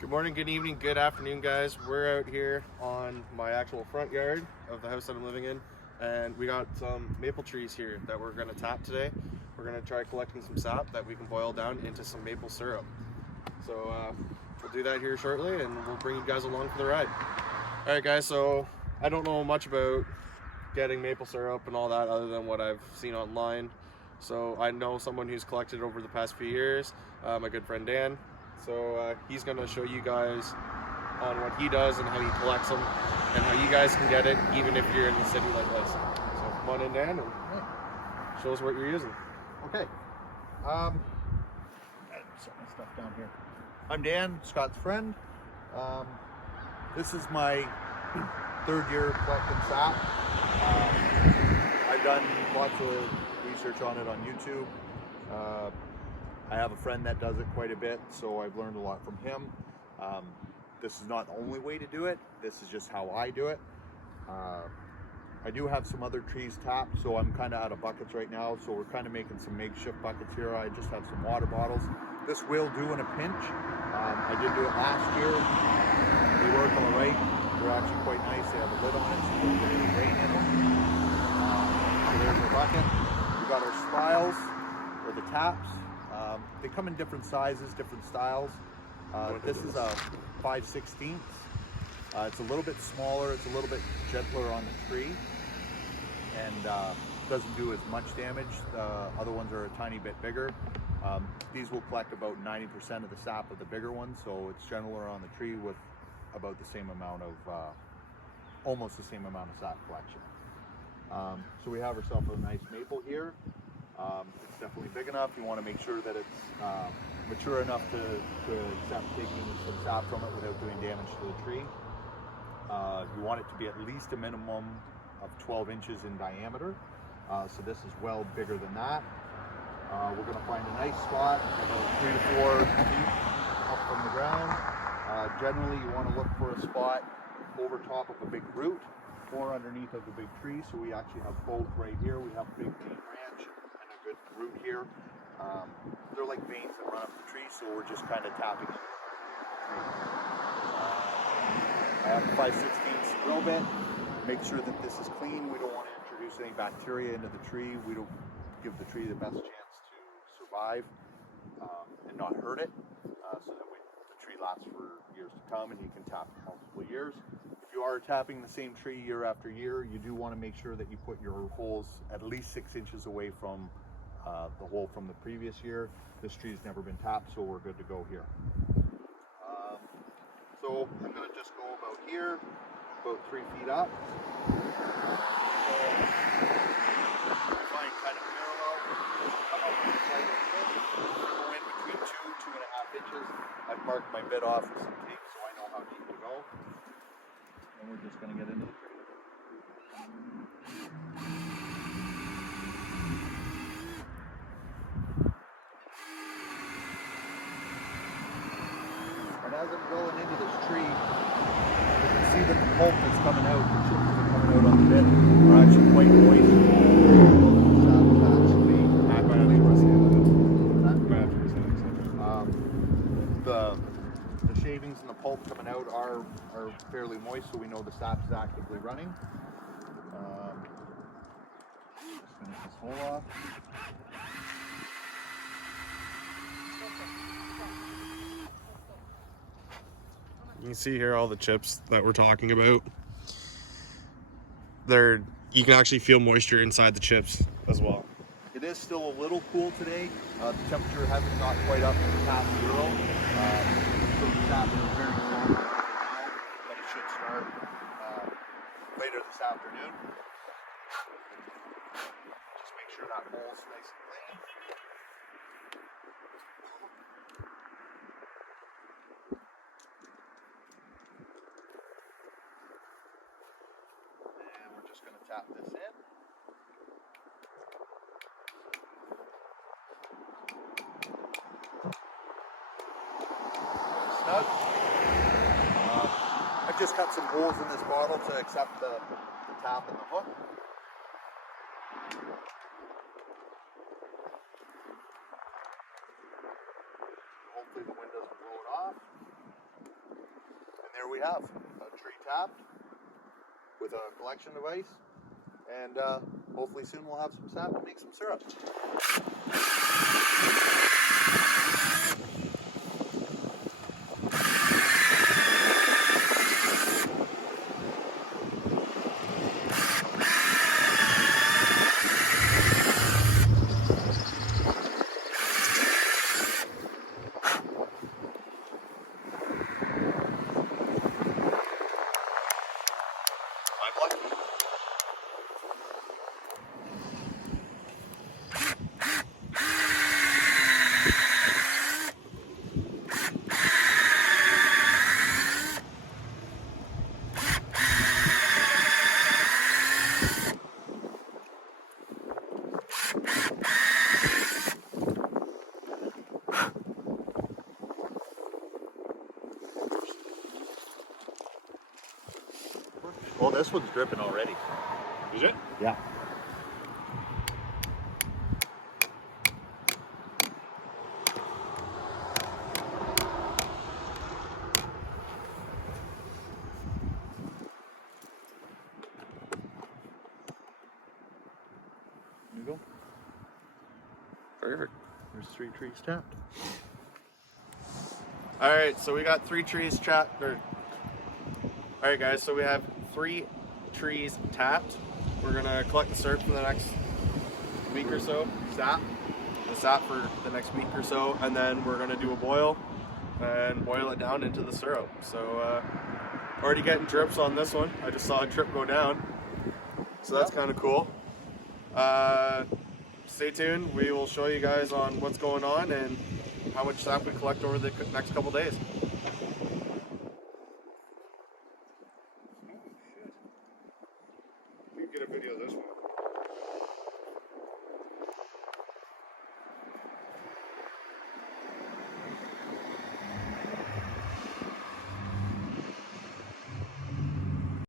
Good morning, good evening, good afternoon, guys. We're out here on my actual front yard of the house that I'm living in, and we got some maple trees here that we're going to tap today. We're going to try collecting some sap that we can boil down into some maple syrup. So we'll do that here shortly, and we'll bring you guys along for the ride. All right, guys, so I don't know much about getting maple syrup and all that other than what I've seen online. So I know someone who's collected over the past few years, my good friend Dan. So he's going to show you guys on what he does and how he collects them and how you guys can get it even if you're in the city like this. So come on in, Dan, and show us what you're using. Okay. Set my stuff down here. I'm Dan, Scott's friend. This is my third year collecting sap. I've done lots of research on it on YouTube. I have a friend that does it quite a bit, so I've learned a lot from him. This is not the only way to do it. This is just how I do it. I do have some other trees tapped, so I'm kind of out of buckets right now, so we're kind of making some makeshift buckets here. I just have some water bottles. This will do in a pinch. I did do it last year. They work all right. They're actually quite nice. They have a lid on it, so you don't get any rain in them. So there's our bucket. We got our spiles, or the taps. They come in different sizes, different styles. This is a 5/16. It's a little bit smaller, it's a little bit gentler on the tree, and doesn't do as much damage. The other ones are a tiny bit bigger. These will collect about 90% of the sap of the bigger ones, so it's gentler on the tree with about the same amount of, almost the same amount of sap collection. So we have ourselves a nice maple here. It's definitely big enough. You want to make sure that it's mature enough to accept taking some sap from it without doing damage to the tree. You want it to be at least a minimum of 12 inches in diameter. So this is well bigger than that. We're going to find a nice spot about 3 to 4 feet up from the ground. Generally, you want to look for a spot over top of a big root or underneath of the big tree. So we actually have both right here. We have a big main branch and a good root here. They're like veins that run up the tree, so we're just kind of tapping into the tree. I have a 5/16 drill bit. Make sure that this is clean. We don't want to introduce any bacteria into the tree. We don't give the tree the best chance to survive and not hurt it, so that the tree lasts for years to come and you can tap for multiple years. If you are tapping the same tree year after year, you do want to make sure that you put your holes at least 6 inches away from the hole from the previous year. This tree's never been tapped, so we're good to go here. So I'm going to just go about here, about 3 feet up. Find kind of parallel. Come up with a slight pitch. Go in between 2.5 inches. I've marked my bit off with some tape so I know how deep to go. And we're just going to get into the tree. And as I'm going into this tree, you can see that the pulp is coming out, the chips are coming out on the bit. They're actually quite moist. The shavings and the pulp coming out are fairly moist, so we know the sap is actively running. Just finish this hole off. You can see here all the chips that we're talking about. You can actually feel moisture inside the chips as well. It is still a little cool today. The temperature hasn't got quite up past 0. So the sap is very cold now, but it should start later this afternoon. Just make sure that hole's nice and clean. And we're just going to tap this in. Snug. I've just cut some holes in this bottle to accept the tap and the hook. Hopefully the wind doesn't blow it off. we have a tree tapped with a collection device, and hopefully soon we'll have some sap to make some syrup. I'm lucky. Oh, this one's dripping already. Is it? Yeah. There you go. Perfect. There's 3 trees tapped. All right, so we got 3 trees tapped. All right, guys, so we have 3 trees tapped. We're gonna collect the syrup for the next week or so. The sap for the next week or so, and then we're gonna do a boil and boil it down into the syrup. So already getting drips on this one. I just saw a drip go down, so that's kind of cool. Stay tuned. We will show you guys on what's going on and how much sap we collect over the next couple days.